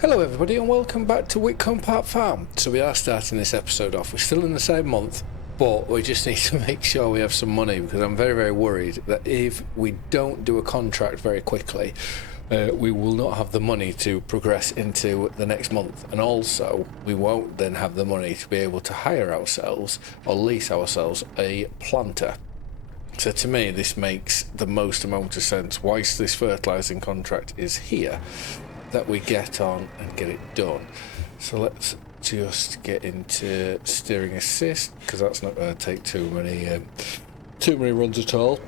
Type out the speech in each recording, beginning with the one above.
Hello everybody and welcome back to Witcombe Park Farm. So we are starting this episode off. We're still in the same month, but we just need to make sure we have some money because I'm very worried that if we don't do a contract very quickly, we will not have the money to progress into the next month, and also we won't then have the money to be able to hire ourselves or lease ourselves a planter. So to me this makes the most amount of sense whilst this fertilising contract is here, that we get on and get it done. So let's just get into steering assist because that's not going to take too many runs at all.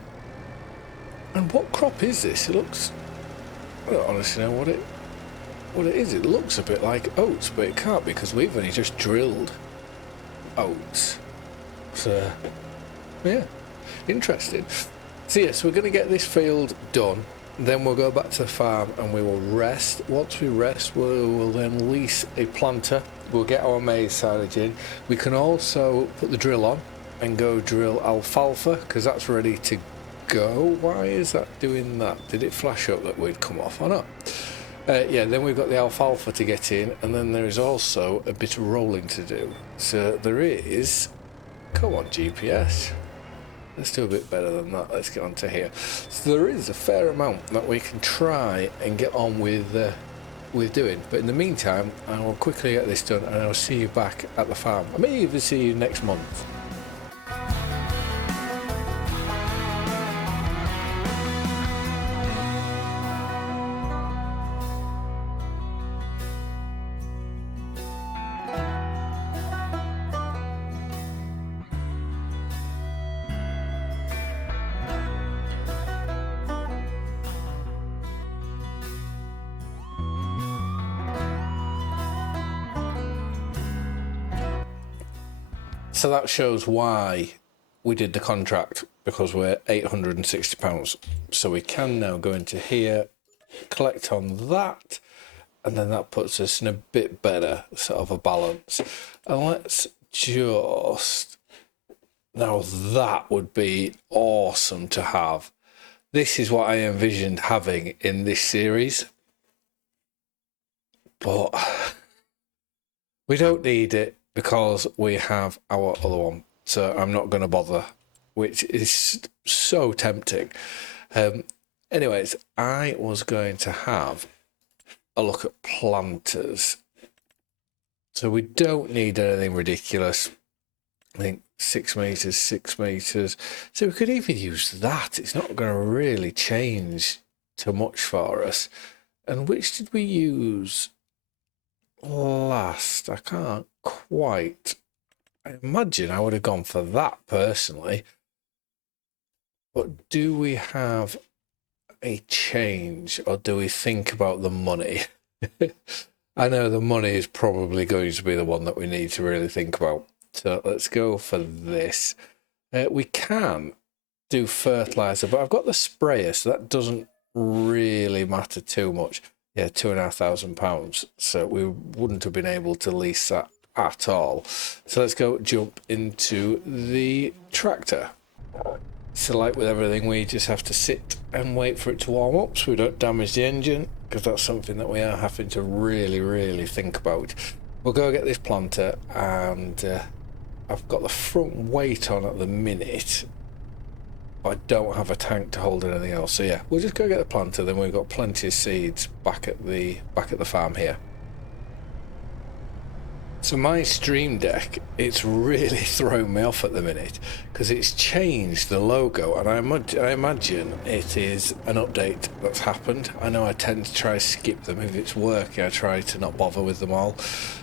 And what crop is this? It looks, I don't honestly know what it is. It looks a bit like oats, but it can't because we've only just drilled oats. So yeah, interesting. So yes, we're going to get this field done. Then we'll go back to the farm and we will rest. Once we rest, we will then lease a planter. We'll get our maize silage in. We can also put the drill on and go drill alfalfa because that's ready to go. Why is that doing that? Did it flash up that we'd come off or not? Yeah, then we've got the alfalfa to get in, and then there is also a bit of rolling to do. So there is, come on GPS. Let's do a bit better than that. Let's get on to here. So there is a fair amount that we can try and get on with doing. But in the meantime, I will quickly get this done and I'll see you back at the farm. I may even see you next month. So that shows why we did the contract, because we're £860. So we can now go into here, collect on that, and then that puts us in a bit better sort of a balance. And let's just, now that would be awesome to have. This is what I envisioned having in this series, but we don't need it because we have our other one, so I'm not going to bother, which is so tempting. Anyways, I was going to have a look at planters. So we don't need anything ridiculous. I think 6 meters, 6 meters. So we could even use that. It's not going to really change too much for us. And which did we use last? I can't quite. I imagine I would have gone for that personally. But do we have a change, or do we think about the money? I know the money is probably going to be the one that we need to really think about. So let's go for this. We can do fertilizer, but I've got the sprayer, so that doesn't really matter too much. Yeah, £2,500. So we wouldn't have been able to lease that at all. So let's go jump into the tractor. So like with everything, we just have to sit and wait for it to warm up so we don't damage the engine, because that's something that we are having to really think about. We'll go get this planter, and I've got the front weight on at the minute. I don't have a tank to hold anything else, so yeah, we'll just go get the planter. Then we've got plenty of seeds back at the farm here. So my Stream Deck, it's really thrown me off at the minute because it's changed the logo, and I imagine it is an update that's happened. I know I tend to try to skip them. If it's working, I try to not bother with them all.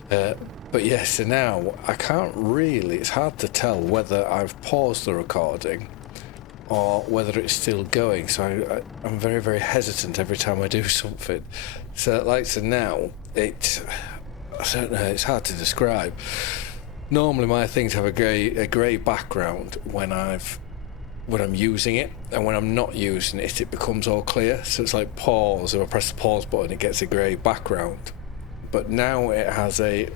But yeah, so now I can't really, it's hard to tell whether I've paused the recording or whether it's still going. So I'm very hesitant every time I do something. So like, so now I don't know, it's hard to describe. Normally my things have a grey background when I'm using it, and when I'm not using it, it becomes all clear. So it's like pause. If I press the pause button, it gets a grey background. But now it has a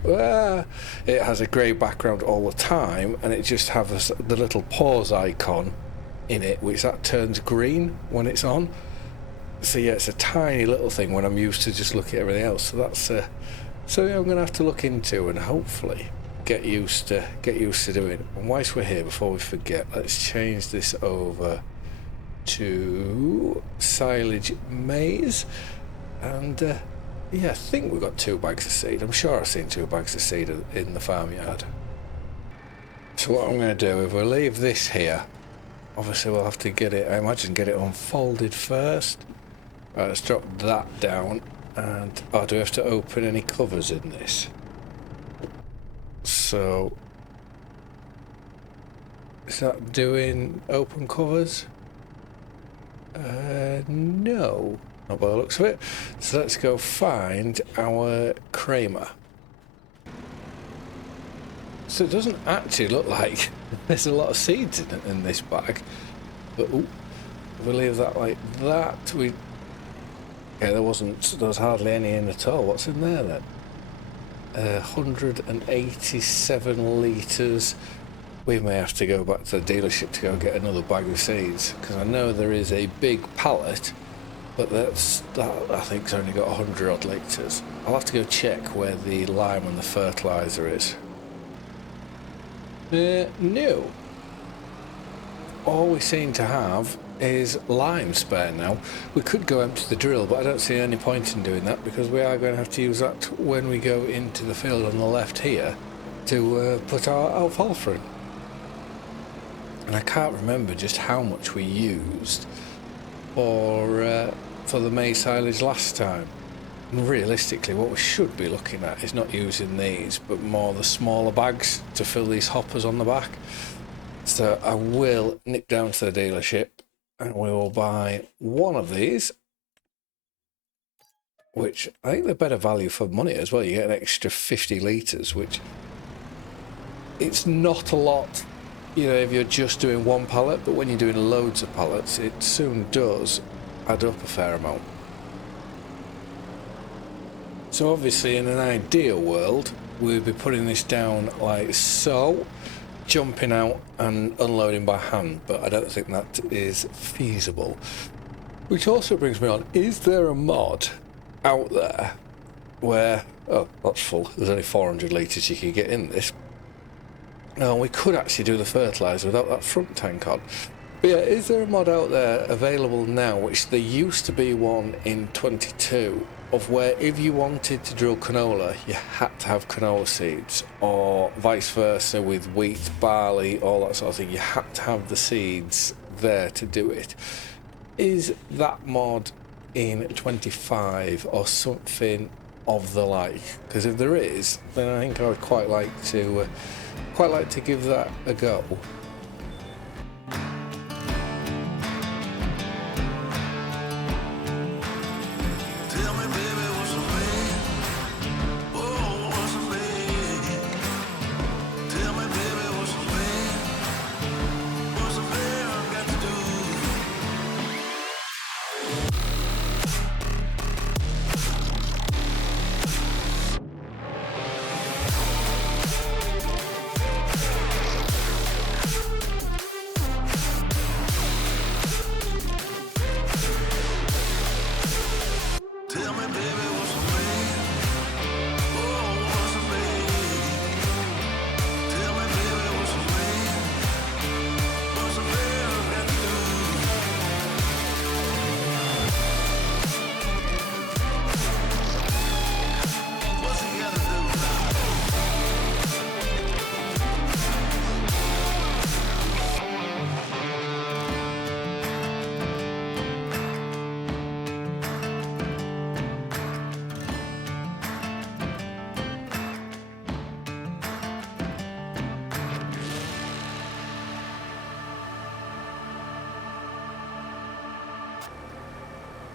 grey background all the time, and it just has the little pause icon in it, which that turns green when it's on. So yeah, it's a tiny little thing when I'm used to just looking at everything else. So that's something I'm going to have to look into and hopefully get used to doing. And whilst we're here, before we forget, let's change this over to silage maize. And yeah, I think we've got 2 bags of seed. I'm sure I've seen 2 bags of seed in the farmyard. So what I'm going to do, if we leave this here, obviously we'll have to get it, I imagine, get it unfolded first. Right, let's drop that down. And do we have to open any covers in this? So is that doing open covers? No, not by the looks of it. So let's go find our Kramer. So it doesn't actually look like there's a lot of seeds in this bag, but if we leave that like that, there was hardly any in at all. What's in there then? 187 litres. We may have to go back to the dealership to go get another bag of seeds, because I know there is a big pallet, but that I think's only got 100 odd litres. I'll have to go check where the lime and the fertiliser is. No. All we seem to have is lime spare now. We could go empty the drill, but I don't see any point in doing that, because we are going to have to use that when we go into the field on the left here to put our alfalfa in. And I can't remember just how much we used for the maize silage last time. And realistically, what we should be looking at is not using these, but more the smaller bags to fill these hoppers on the back. So I will nip down to the dealership and we will buy one of these, which I think they're better value for money as well. You get an extra 50 litres, which it's not a lot, you know, if you're just doing one pallet, but when you're doing loads of pallets, it soon does add up a fair amount. So obviously in an ideal world, we'd be putting this down like so, jumping out and unloading by hand, but I don't think that is feasible. Which also brings me on, is there a mod out there where, oh, that's full, there's only 400 litres you can get in this. Now, we could actually do the fertiliser without that front tank on. But yeah, is there a mod out there available now, which there used to be one in 22, of where if you wanted to drill canola, you had to have canola seeds, or vice versa with wheat, barley, all that sort of thing, you had to have the seeds there to do it. Is that mod in 25 or something of the like? Because if there is, then I think I would quite like to give that a go.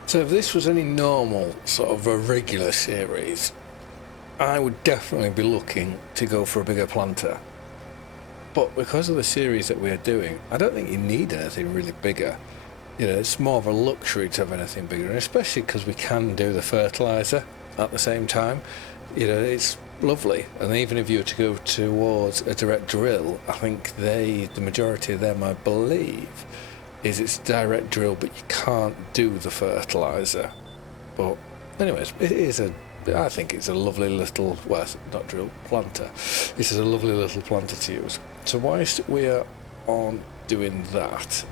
So if this was any normal sort of a regular series, I would definitely be looking to go for a bigger planter. But because of the series that we are doing, I don't think you need anything really bigger. You know, it's more of a luxury to have anything bigger, and especially because we can do the fertiliser at the same time. You know, it's lovely. And even if you were to go towards a direct drill, I think the majority of them, I believe, is it's a direct drill, but you can't do the fertiliser. But anyways, it is I think it's a lovely little, well, not drill, planter. This is a lovely little planter to use. So whilst we are on doing that,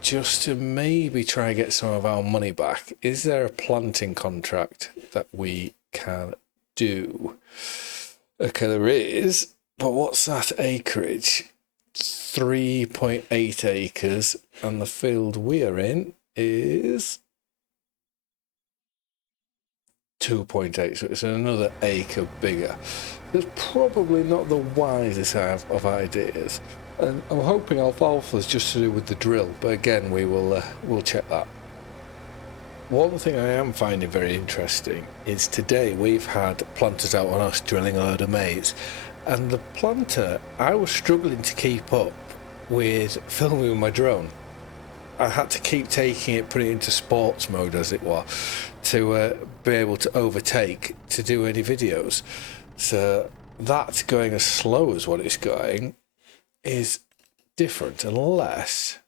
just to maybe try and get some of our money back, is there a planting contract that we can do? Okay, there is, but what's that acreage? 3.8 acres, and the field we are in is 2.8, so it's another acre bigger. It's probably not the wisest of ideas, and I'm hoping alfalfa is just to do with the drill, but again, we'll check that. One thing I am finding very interesting is today we've had planters out on us drilling a load of maize, and the planter, I was struggling to keep up with filming with my drone. I had to keep taking it, putting it into sports mode as it were, to be able to overtake to do any videos. So that going as slow as what it's going is different, unless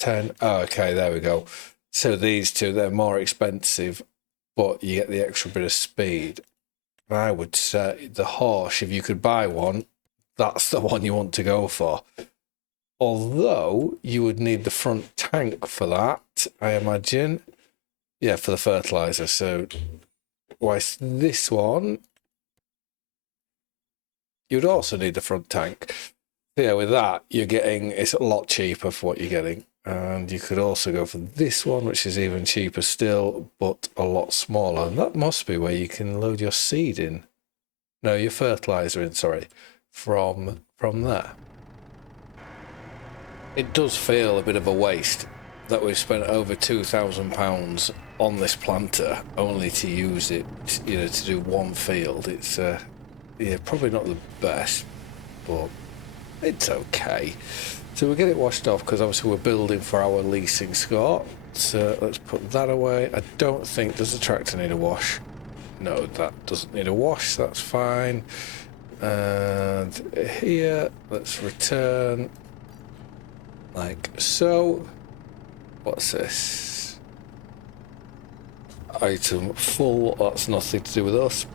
10. Oh, okay, there we go. So these two, they're more expensive, but you get the extra bit of speed. I would say the horse, if you could buy one, that's the one you want to go for. Although you would need the front tank for that, I imagine. Yeah, for the fertilizer. So, whilst this one, you'd also need the front tank. Yeah, with that, it's a lot cheaper for what you're getting. And you could also go for this one, which is even cheaper still, but a lot smaller. And that must be where you can load your seed in. No, your fertilizer in, sorry, from there. It does feel a bit of a waste that we've spent over £2,000 on this planter only to use it, to do one field. It's probably not the best, but it's okay. So we'll get it washed off because obviously we're building for our leasing score. So let's put that away. I don't think, does the tractor need a wash? No, that doesn't need a wash, so that's fine. And here, let's return like so. What's this? Item full, that's nothing to do with us.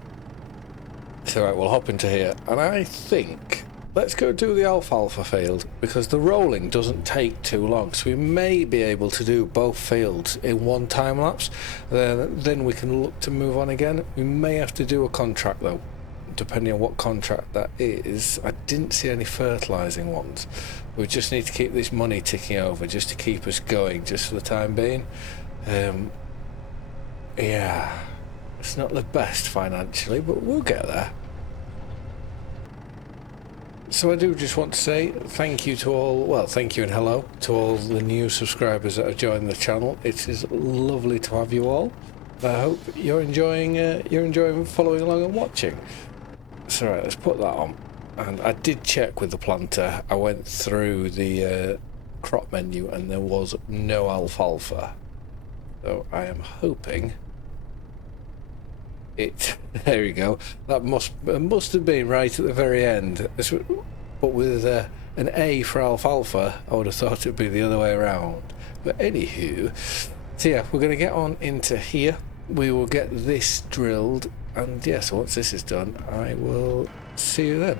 So right, we'll hop into here, and I think let's go do the alfalfa field because the rolling doesn't take too long, so we may be able to do both fields in one time lapse. Then we can look to move on again. We may have to do a contract though, depending on what contract that is. I didn't see any fertilizing ones. We just need to keep this money ticking over just to keep us going, just for the time being. Yeah, it's not the best financially, but we'll get there. So I do just want to say thank you to all, well, thank you and hello to all the new subscribers that have joined the channel. It is lovely to have you all. I hope you're enjoying following along and watching. So right, let's put that on. And I did check with the planter. I went through the crop menu and there was no alfalfa. So I am hoping it. There we go. That must have been right at the very end. But with an A for alfalfa, I would have thought it would be the other way around. But anywho, so yeah, we're going to get on into here. We will get this drilled, and yes, so once this is done, I will see you then.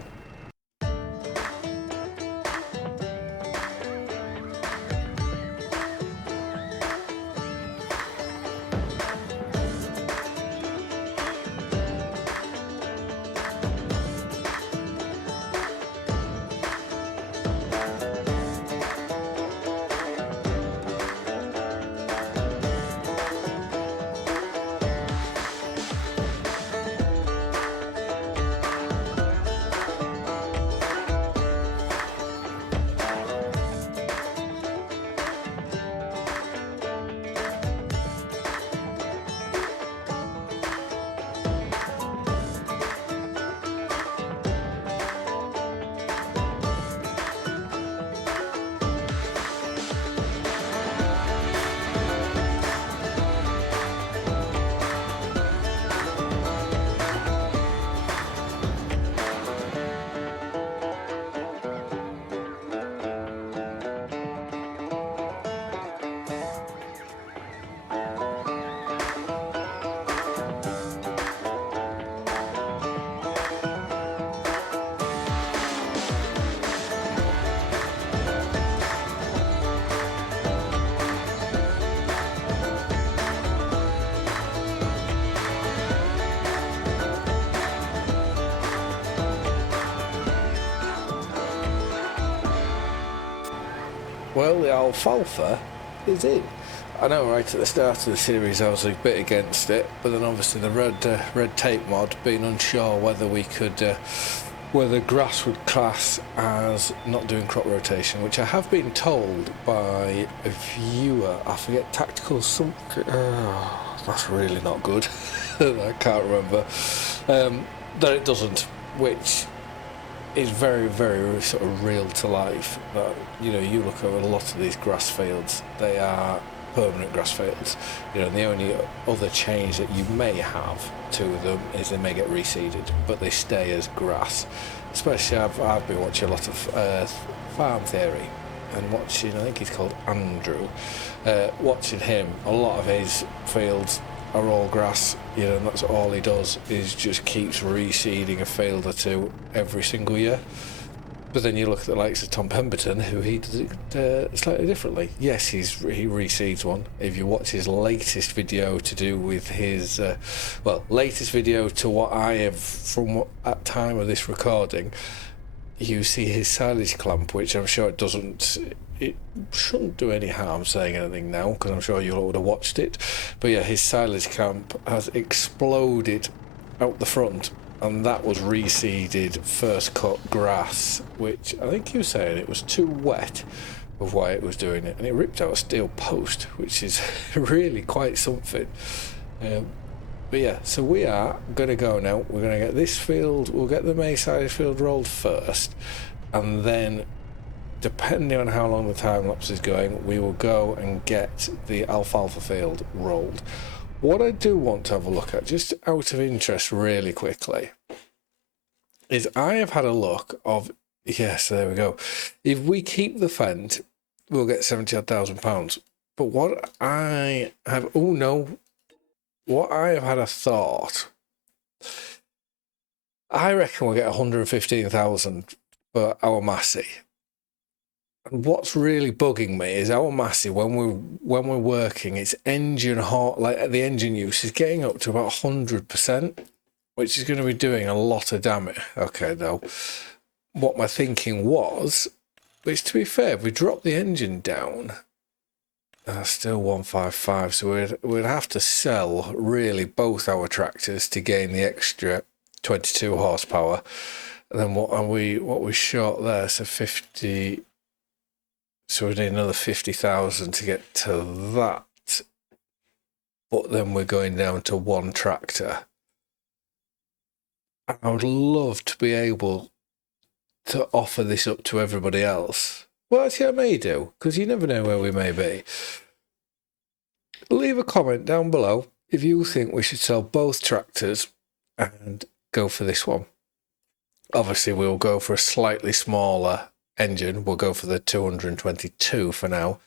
Well, the alfalfa is in. I know right at the start of the series I was a bit against it, but then obviously the red tape mod, being unsure whether we could, whether grass would class as not doing crop rotation, which I have been told by a viewer, I forget, tactical something, that's really not good, I can't remember, that it doesn't, which is very, very sort of real to life. That, you know, you look at a lot of these grass fields, they are permanent grass fields. You know, the only other change that you may have to them is they may get reseeded, but they stay as grass. Especially, I've been watching a lot of Farm Theory and watching, I think he's called Andrew, watching him, a lot of his fields are all grass, you know, and that's all he does, is just keeps reseeding a field or two every single year. But then you look at the likes of Tom Pemberton, who he does it slightly differently. Yes, he reseeds one. If you watch his latest video to do with his, latest video to what I have from at time of this recording, you see his silage clamp, which I'm sure it shouldn't do any harm saying anything now, because I'm sure you all would have watched it. But yeah, his silage clamp has exploded out the front, and that was reseeded first cut grass, which I think he was saying it was too wet of why it was doing it, and it ripped out a steel post, which is really quite something. But yeah, so we are going to go now. We're going to get this field, we'll get the maize silage field rolled first, and then depending on how long the time lapse is going, we will go and get the alfalfa field rolled. What I do want to have a look at, just out of interest really quickly, is I have had a look of, yes, there we go. If we keep the Fendt, we'll get £70,000. But what I have had a thought, I reckon we'll get 115,000 for our Massey. And what's really bugging me is our Massey, when we're working, its engine like the engine use is getting up to about 100%, which is going to be doing a lot of damage. Okay, now what my thinking was, which to be fair, if we drop the engine down, still 155, so we'd have to sell really both our tractors to gain the extra 22 horsepower, and then what we short there, so 50. So we need another 50,000 to get to that. But then we're going down to one tractor. And I would love to be able to offer this up to everybody else. Well, actually, I may do, because you never know where we may be. Leave a comment down below if you think we should sell both tractors and go for this one. Obviously, we'll go for a slightly smaller engine. We'll go for the 222 for now.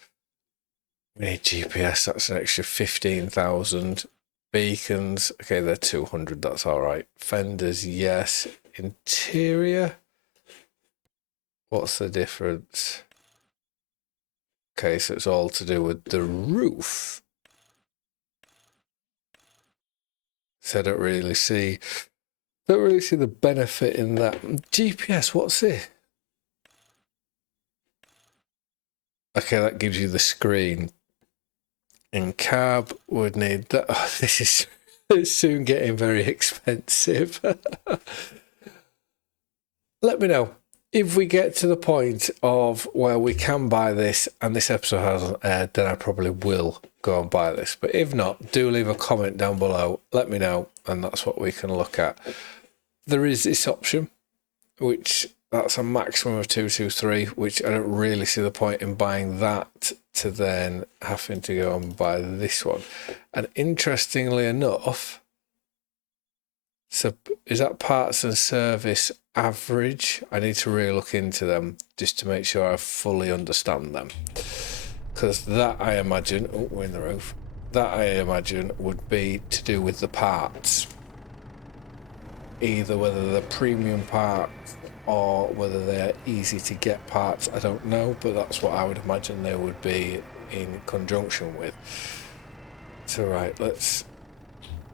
We need GPS, that's an extra 15,000. Beacons, okay, they're 200, that's all right. Fenders, yes. Interior, what's the difference? Okay, so it's all to do with the roof. So I don't really see the benefit in that. GPS, what's this? Okay, that gives you the screen. In cab, would need that. Oh, this is soon getting very expensive. Let me know if we get to the point of where we can buy this and this episode hasn't aired, then I probably will go and buy this. But if not, do leave a comment down below. Let me know, and that's what we can look at. There is this option, which that's a maximum of 223, which I don't really see the point in buying that to then having to go and buy this one. And interestingly enough, so is that parts and service average? I need to really look into them just to make sure I fully understand them. Because that, I imagine, oh, we're in the roof, that I imagine would be to do with the parts. Either whether they're premium parts or whether they're easy to get parts, I don't know, but that's what I would imagine they would be in conjunction with. So right, let's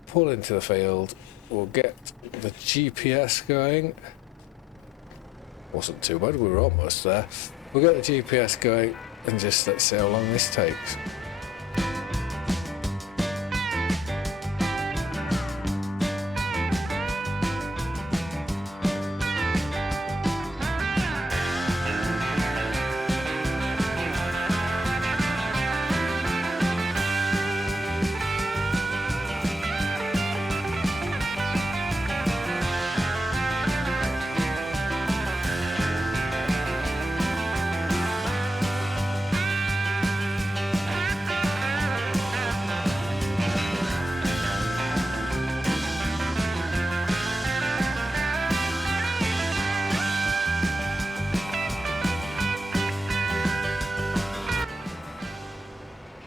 pull into the field. We'll get the GPS going. Wasn't too bad, we were almost there. We'll get the GPS going. and just let's see how long this takes.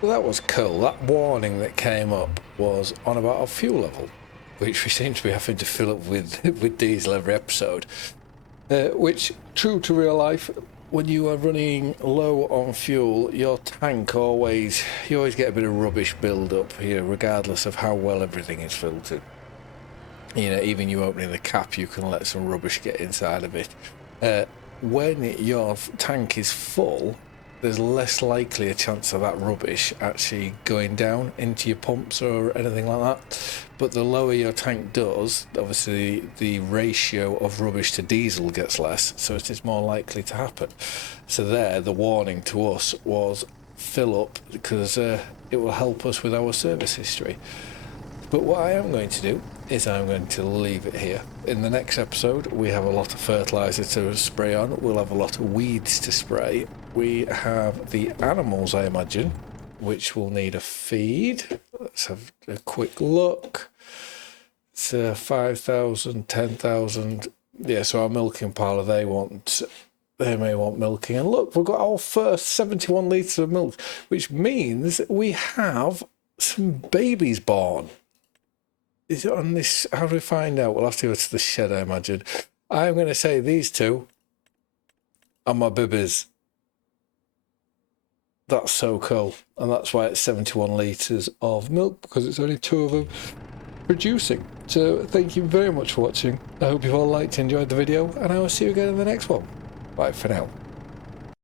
Well, that was cool. That warning that came up was on about our fuel level, which we seem to be having to fill up with diesel every episode. Which, true to real life, when you are running low on fuel, your tank you always get a bit of rubbish build up, regardless of how well everything is filtered. Even you opening the cap, you can let some rubbish get inside of it. When your tank is full, there's less likely a chance of that rubbish actually going down into your pumps or anything like that. But the lower your tank does, obviously the ratio of rubbish to diesel gets less, so it is more likely to happen. So the warning to us was fill up, because it will help us with our service history. But what I am going to do is I'm going to leave it here. In the next episode, we have a lot of fertiliser to spray on. We'll have a lot of weeds to spray. We have the animals, I imagine, which will need a feed. Let's have a quick look. It's 5,000, 10,000. Yeah, so our milking parlour, they may want milking. And look, we've got our first 71 litres of milk, which means we have some babies born. Is it on this? How do we find out? We'll have to go to the shed, I imagine. I'm going to say these two are my bibbies. That's so cool. And that's why it's 71 litres of milk, because it's only two of them producing. So thank you very much for watching. I hope you've all liked and enjoyed the video, and I will see you again in the next one. Bye for now.